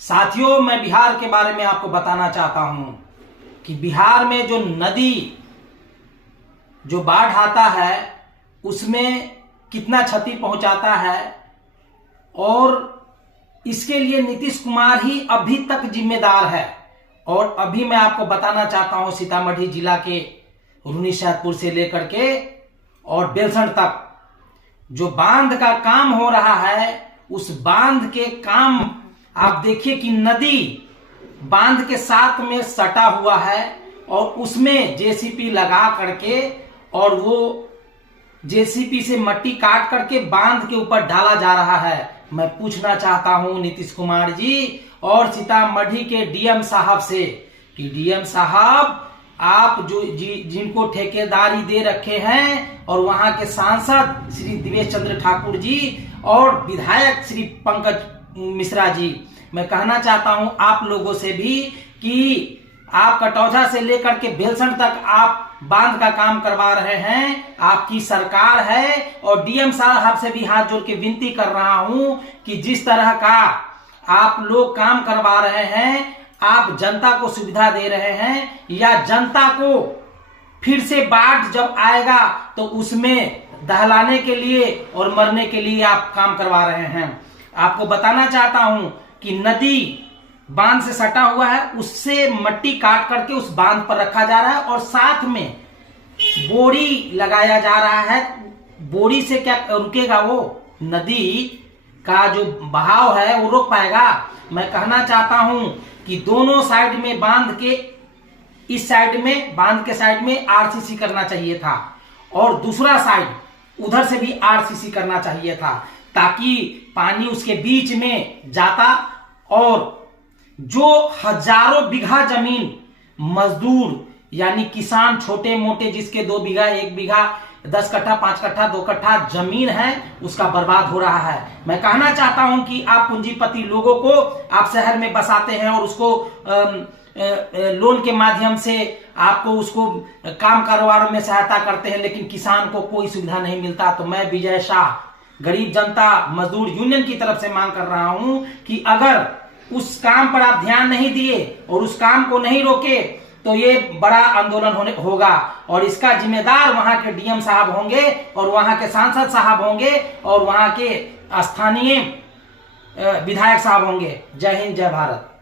साथियों, मैं बिहार के बारे में आपको बताना चाहता हूं कि बिहार में जो नदी जो बाढ़ आता है उसमें कितना क्षति पहुंचाता है और इसके लिए नीतीश कुमार ही अभी तक जिम्मेदार है। और अभी मैं आपको बताना चाहता हूं सीतामढ़ी जिला के रुन्नीसैदपुर से लेकर के और बेलसंड तक जो बांध का काम हो रहा है, उस बांध के काम आप देखिए कि नदी बांध के साथ में सटा हुआ है और उसमें जेसीपी लगा करके और वो जेसीपी से मट्टी काट करके बांध के ऊपर डाला जा रहा है। मैं पूछना चाहता हूं नीतीश कुमार जी और सीतामढ़ी के डीएम साहब से कि डीएम साहब, आप जो जिनको ठेकेदारी दे रखे हैं और वहां के सांसद श्री दिवेश चंद्र ठाकुर जी और विधायक श्री पंकज मिश्रा जी, मैं कहना चाहता हूं आप लोगों से भी कि आप कटौझा से लेकर के बेलसंड तक आप बांध का काम करवा रहे हैं, आपकी सरकार है। और डीएम साहब से भी हाथ जोड़ के विनती कर रहा हूं कि जिस तरह का आप लोग काम करवा रहे हैं, आप जनता को सुविधा दे रहे हैं या जनता को फिर से बाढ़ जब आएगा तो उसमें दहलाने के लिए और मरने के लिए आप काम करवा रहे हैं। आपको बताना चाहता हूं कि नदी बांध से सटा हुआ है, उससे मट्टी काट करके उस बांध पर रखा जा रहा है और साथ में बोरी लगाया जा रहा है। बोरी से क्या रुकेगा, वो नदी का जो बहाव है वो रोक पाएगा? मैं कहना चाहता हूं कि दोनों साइड में बांध के, इस साइड में बांध के साइड में आरसीसी करना चाहिए था और दूसरा साइड उधर से भी आरसीसी करना चाहिए था, ताकि पानी उसके बीच में जाता और जो हजारों बीघा जमीन मजदूर यानी किसान छोटे मोटे जिसके 2 बीघा 1 बीघा 10 कट्ठा 5 कट्ठा 2 कट्ठा जमीन है, उसका बर्बाद हो रहा है। मैं कहना चाहता हूं कि आप पूंजीपति लोगों को आप शहर में बसाते हैं और उसको लोन के माध्यम से आपको उसको काम कारोबार में सहायता करते हैं, लेकिन किसान को कोई सुविधा नहीं मिलता। तो मैं विजय शाह गरीब जनता मजदूर यूनियन की तरफ से मांग कर रहा हूं कि अगर उस काम पर आप ध्यान नहीं दिए और उस काम को नहीं रोके तो ये बड़ा आंदोलन होगा और इसका जिम्मेदार वहां के डीएम साहब होंगे और वहां के सांसद साहब होंगे और वहां के स्थानीय विधायक साहब होंगे। जय हिंद, जय भारत।